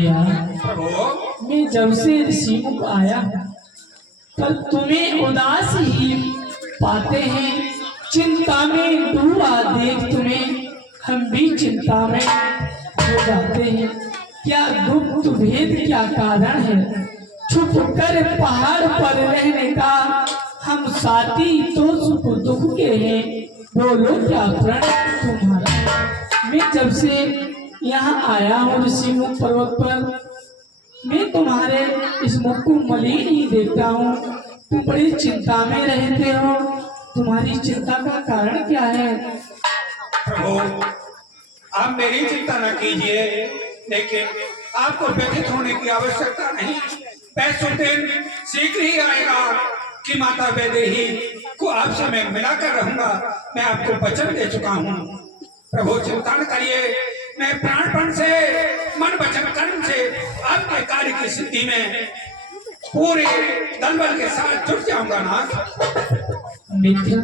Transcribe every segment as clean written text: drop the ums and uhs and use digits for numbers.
भैया प्रभु मैं जब से ऋषिमुख आया पर तुम्हें उदास ही पाते हैं, चिंता में डूबा देख तुम्हें हम भी चिंता में हो जाते हैं। क्या गुप्त भेद क्या कारण है, छुप कर पहाड़ पर रहने का हम साथी तो सुख दुख के हैं, बोलो क्या प्रण तुम्हारा। मैं जब से यहाँ आया हूँ ऋषिमुख पर्वत पर, मैं तुम्हारे इस मुख को मलिन ही देखता हूँ। तुम बड़ी चिंता में रहते हो, तुम्हारी चिंता का कारण क्या है? प्रभु आप मेरी चिंता न कीजिए, लेकिन आपको व्यथित होने की आवश्यकता नहीं। वैश्वदेव शीघ्र ही आएगा कि माता वैदेही को आपसे मैं मिलाकर रहूंगा। मैं आपको वचन दे चुका हूँ। प्रभु चिंता न करिए, मैं प्राणपण से मन वचन कर्म से आपके कार्य की सिद्धि में पूरे दल बल के साथ जुट जाऊंगा। नाथ मित्र,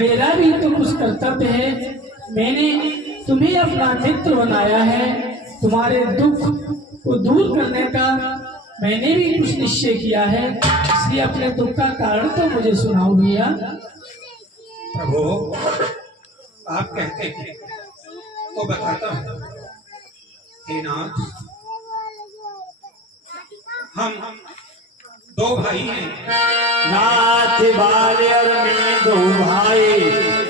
मेरा भी तो कुछ कर्तव्य है। मैंने तुम्हें अपना मित्र बनाया है, तुम्हारे दुख को दूर करने का मैंने भी कुछ निश्चय किया है, इसलिए अपने दुख का कारण तो मुझे सुनाओ भैया। प्रभु आप कहते हैं तो बताता हूँ। हे नाथ, हम दो भाई हैं। नाथ बालियर में दो भाई,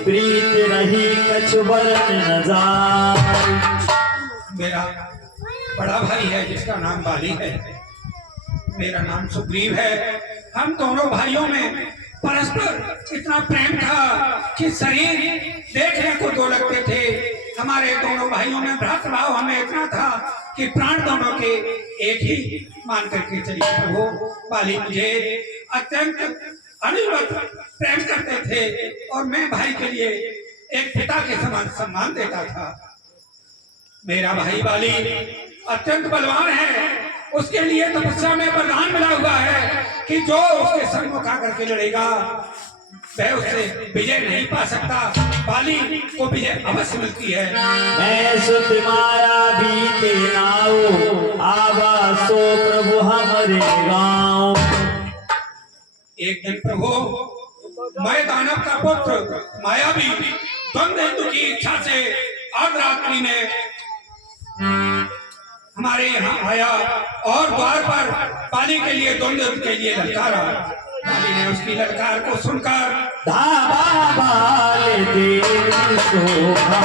प्रीत रही कछ बरन न जाए। मेरा बड़ा भाई है जिसका नाम बाली है, मेरा नाम सुग्रीव है। हम दोनों भाइयों में परस्पर इतना प्रेम था कि शरीर देखने को दो लगते थे। हमारे दोनों भाइयों में भ्रातृभाव हमें इतना था कि प्राण दोनों के एक ही मान करके चलिए। वो बाली मुझे अत्यंत अनिर्वत प्रेम करते थे और मैं भाई के लिए एक पिता के समान सम्मान देता था। मेरा भाई बाली अत्यंत बलवान है, उसके लिए तपस्या में वरदान मिला हुआ है कि जो उसके सम्मुख आकर के लड़ेगा वह उससे विजय नहीं पा सकता। बाली को विजय अवश्य मिलती है। मैं सुत माया बीते नाओ, आवासो प्रभु हमारे गाँव। एक दिन प्रभु मैं दानव का पुत्र मायावी द्वंद्व की इच्छा से अर्धरात्रि में हमारे यहाँ आया और द्वार पर बाली के लिए द्वंद्व के लिए ललकारा। बाली ने उसकी ललकार को सुनकर धावा बाल देव शोभा,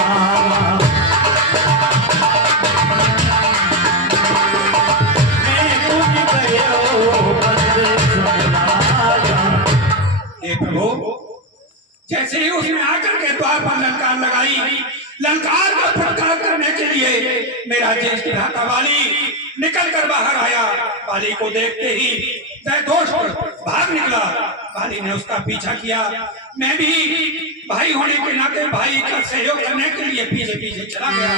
हे प्रभु, जैसे ही उसने आकर के द्वार पर ललकार लगाई, ललकार को फटकार करने के लिए मेरा ज्येष्ठ भ्राता बाली निकल कर बाहर आया। बाली को देखते ही वह दोष भाग निकला। बाली ने उसका पीछा किया। मैं भी भाई होने के नाते भाई का सहयोग करने के लिए पीछे पीछे चला गया।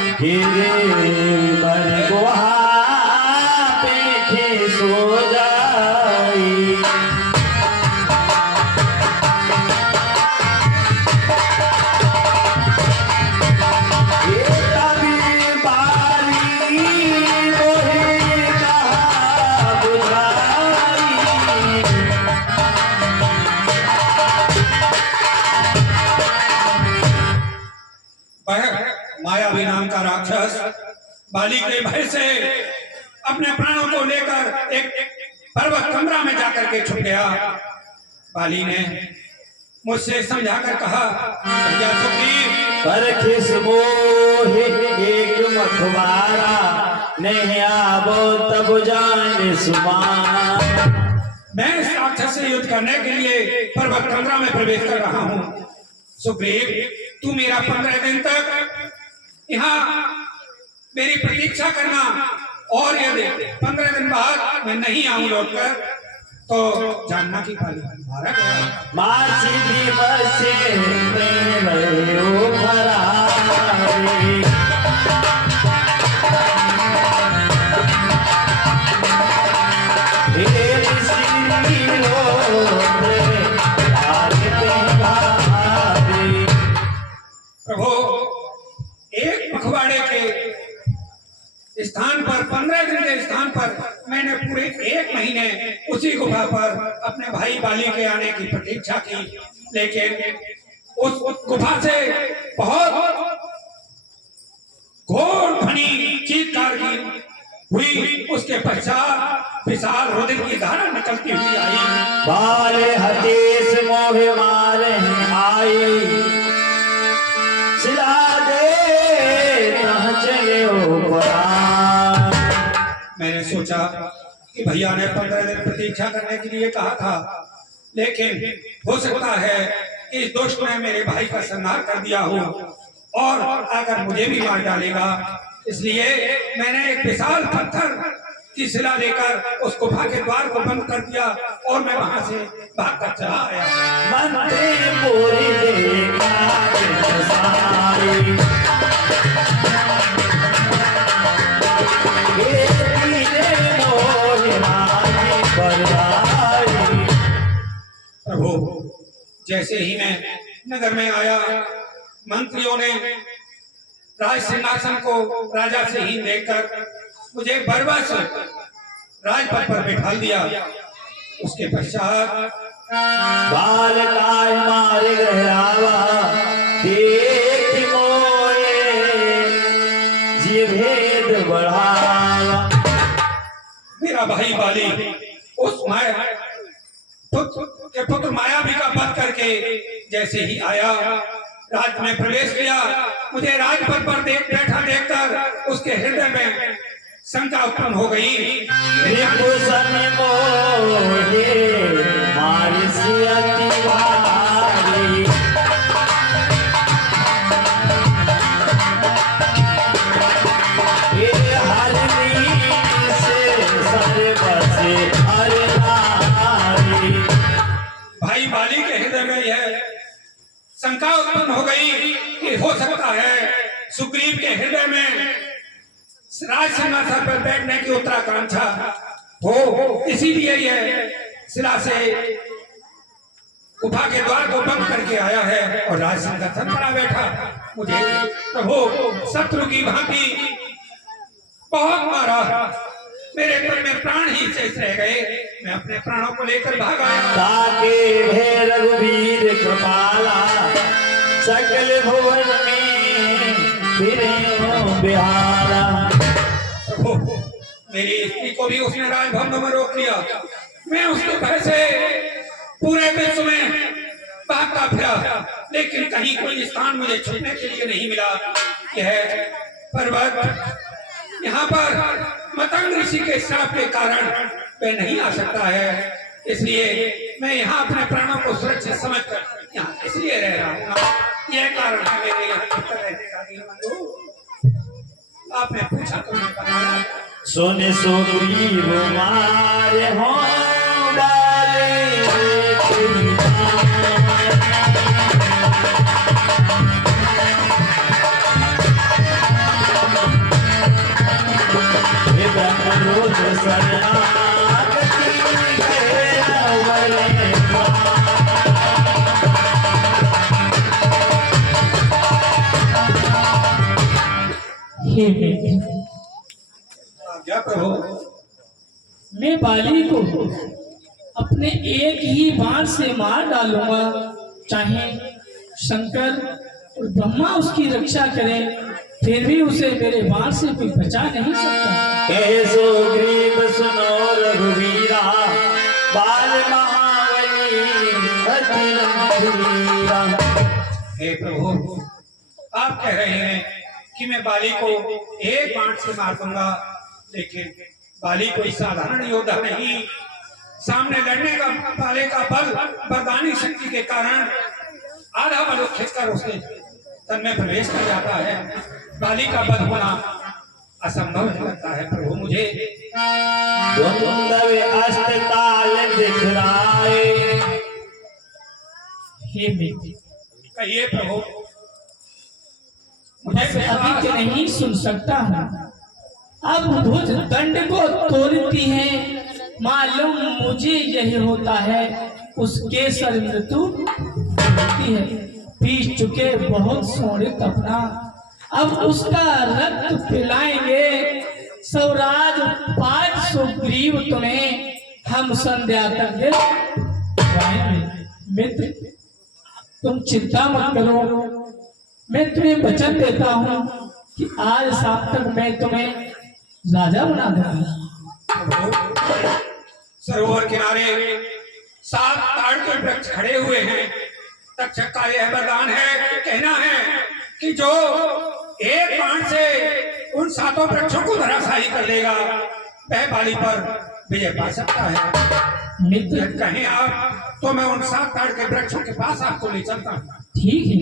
मायावी नाम का राक्षस बाली के भय से अपने प्राणों को लेकर एक पर्वत कमरा में जाकर के छुप गया। बाली ने मुझसे समझाकर कहा, भैया सुग्रीव, पर खिस मोहे एक मखबारा, नहीं आबो तब जाने सुमान। मैं इस राक्षस से युद्ध करने के लिए पर्वत कमरा में प्रवेश कर रहा हूँ। सुग्रीव, तू मेरा 15 दिन तक यहाँ मेरी प्रतीक्षा करना, और यदि 15 दिन बाद मैं नहीं आऊँ लौटकर तो जानना की बाली मारा गया। मासी भी बसे मेरो फरारी, प्रभु, एक पखवाड़े के स्थान पर 15 दिन के मैंने पूरे 1 महीने उसी गुफा पर अपने भाई बाली के आने की प्रतीक्षा की, लेकिन उस गुफा से बहुत घोर ध्वनि चीत्कार की हुई। उसके पश्चात विशाल रुधिर की धारा निकलती हुई आई। बाले हतीस मोहे मारे आई, सिला दे तह चले ऊपर। मैंने सोचा कि भैया ने 15 दिन प्रतीक्षा करने के लिए कहा था, लेकिन हो सकता है कि इस दुष्ट ने मेरे भाई का संहार कर दिया हो और अगर मुझे भी मार डालेगा। इसलिए मैंने एक विशाल पत्थर की शिला लेकर उस गुफा के द्वार को बंद कर दिया और मैं वहां से भागकर चला आया। मंत्री पूरी देखा सारी, ये तीरे मोहे मारी बरदाई। प्रभु, जैसे ही मैं नगर में आया, मंत्रियों ने राज सिंहासन को राजा से ही देखकर मुझे बर्बस राजपद पर बिठा दिया। उसके पश्चात बाल काय मारे गहरावा, देख मोए जी भेद बढ़ावा। मेरा भाई बाली उस पुत्र मायावी का वध करके जैसे ही आया, राज में प्रवेश किया, मुझे राजपद पर बैठा देखकर उसके हृदय में शंका उत्पन्न हो गई। रिपुसन मोहे मारी सियति वारी, ये हरनी से सर बसे हर नारी। भाई बाली के हृदय में यह शंका उत्पन्न हो गई कि हो सकता है सुग्रीव के हृदय में राज सिंहासन पर बैठने की उत्तराकांक्षा हो, इसीलिए यह शिला से गुफा के द्वार को बंद करके आया है और राज सिंहासन पर बैठा। मुझे प्रभु शत्रु की भांति बहुत मारा, मेरे घर में प्राण ही शेष रह गए। मैं अपने प्राणों को लेकर भाग आया। ताके भे रघुवीर कृपाला, सकल भुवन में फिरे बिहारा। मेरी स्त्री को भी उसने राजभवन में रोक लिया। मैं उसके भय से पूरे विश्व में भागता फिरा, लेकिन कहीं कोई स्थान मुझे छूने के लिए नहीं मिला। यह पर्वत यहाँ पर मतंग ऋषि के श्राप के कारण वह नहीं आ सकता है, इसलिए मैं यहाँ अपने प्राणों को सुरक्षित समझकर यहाँ इसलिए रह रहा हूँ। यह कारण है मेरे यहाँ रहने का। दीनबंधु, आपने पूछा तो मैं बताया। सुन सुग्रीव मारे हो बाले कोई रोज शरणागति के अवले। हे बेटे, क्या प्रभु? मैं बाली को अपने एक ही बाण से मार डालूंगा, चाहे शंकर और ब्रह्मा उसकी रक्षा करें, फिर भी उसे मेरे बाण से कोई बचा नहीं सकता। हे सुग्रीव सुनो रघुवीरा, बाल महाबली अति रघुवीरा। हे प्रभु, आप कह रहे हैं कि मैं बाली को एक बाण से मार दूंगा, लेकिन बाली कोई साधारण योद्धा नहीं। सामने लड़ने का बाले का बल वरदानी शक्ति के कारण आधा बल खींचकर उसके तन में प्रवेश कर जाता है। बाली का वध होना असंभव लगता है प्रभु मुझे। अष्टताल दिखराए। हे बेटे, कहिए प्रभु। बस अभी के नहीं सुन सकता हूँ। अब भुज दंड को तोड़ती है, मालूम मुझे यही होता है, उसके सर मृत्यु होती है। पीस चुके बहुत सोने अपना, अब उसका रक्त पिलाएंगे, स्वराज 5 सुग्रीव तुम्हें हम संध्या तक दे पाएंगे। मित्र तुम चिंता मत करो, मैं तुम्हें वचन देता हूँ कि आज शाम तक मैं तुम्हें राजा बना दूंगा। सरोवर किनारे 7 ताड़ के वृक्ष खड़े हुए हैं। तक्षक का यह वरदान है, कहना है कि जो एक बाण से उन 7 वृक्षों को धराशायी कर देगा वह बाली पर विजय पा सकता है। मित्र कहें आप तो मैं उन 7 ताड़ के वृक्षों के पास आपको ले चलता हूँ। ठीक है।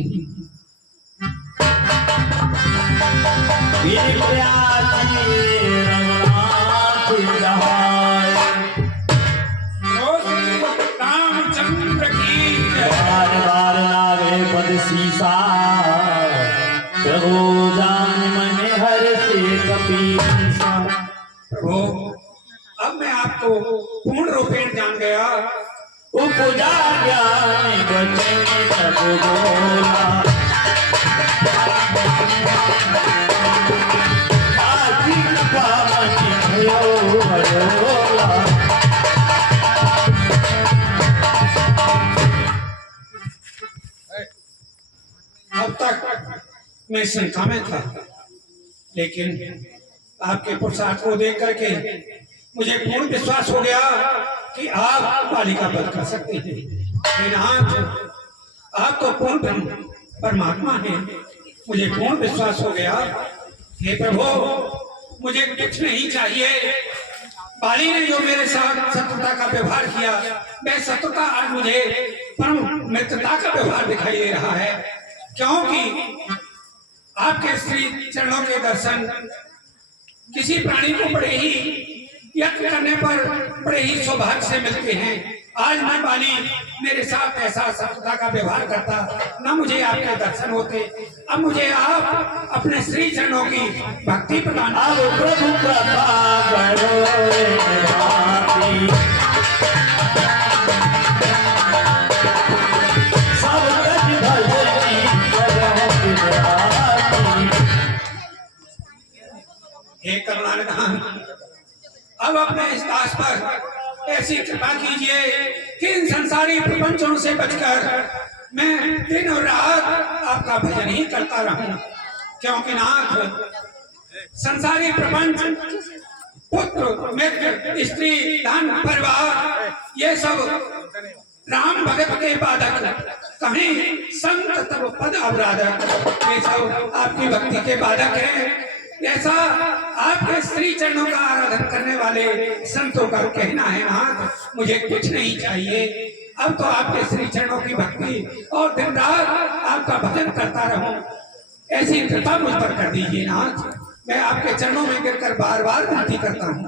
वीर प्रयासी रघुनाथ जहाय। रामचंद्र की जय। बार बार लागे पद सीसा, प्रभु जान मन हर से कपीसा। प्रभु अब मैं आपको पूर्ण रूपेण जान गया। उपजा ज्ञान बचन सब बोला, आजी कृपा मनि भयो हरोला। अब तक मैं शंका में था, लेकिन आपके पुरुषार्थ को देख करके मुझे पूर्ण विश्वास हो गया कि आप बालिका वध कर सकते हैं। हे नाथ, आप तो पूर्ण ब्रह्म परमात्मा हैं। मुझे पूर्ण विश्वास हो गया। हे प्रभु, मुझे कुछ नहीं चाहिए। बाली ने जो मेरे साथ शत्रुता का व्यवहार किया, वह शत्रुता आज मुझे परम मित्रता का व्यवहार दिखाई दे रहा है, क्योंकि आपके श्री चरणों के दर्शन किसी प्राणी को बड़े ही यत्न करने पर बड़े ही सौभाग्य से मिलते हैं। आज मैं बाली मेरे साथ ऐसा शत्रुता का व्यवहार करता, न मुझे आपके दर्शन होते। अब मुझे आप अपने श्री चरणों की भक्ति प्रदान। अब प्रभु कृपा करो रे भाती, सब गज भजनी करहु बिराती। हे करुणानिधान, अब अपने इस दास पर ऐसी कृपा कीजिए कि इन संसारी प्रपंचों से बचकर मैं दिन और रात आपका भजन ही करता रहूं, क्योंकि नाथ संसारी प्रपंच पुत्र मित्र स्त्री धन परिवार ये सब राम भगत के बाधक, कहीं संत तब पद अपराधक, ये सब आपकी भक्ति के बाधक हैं। ऐसा आपके श्री चरणों का आराधन करने वाले संतों का कहना है। नाथ, मुझे कुछ नहीं चाहिए। अब तो आपके श्री चरणों की भक्ति और दिन रात आपका भजन करता रहूं, ऐसी कृपा मुझ पर कर दीजिए नाथ। मैं आपके चरणों में गिरकर बार बार विनती करता हूँ।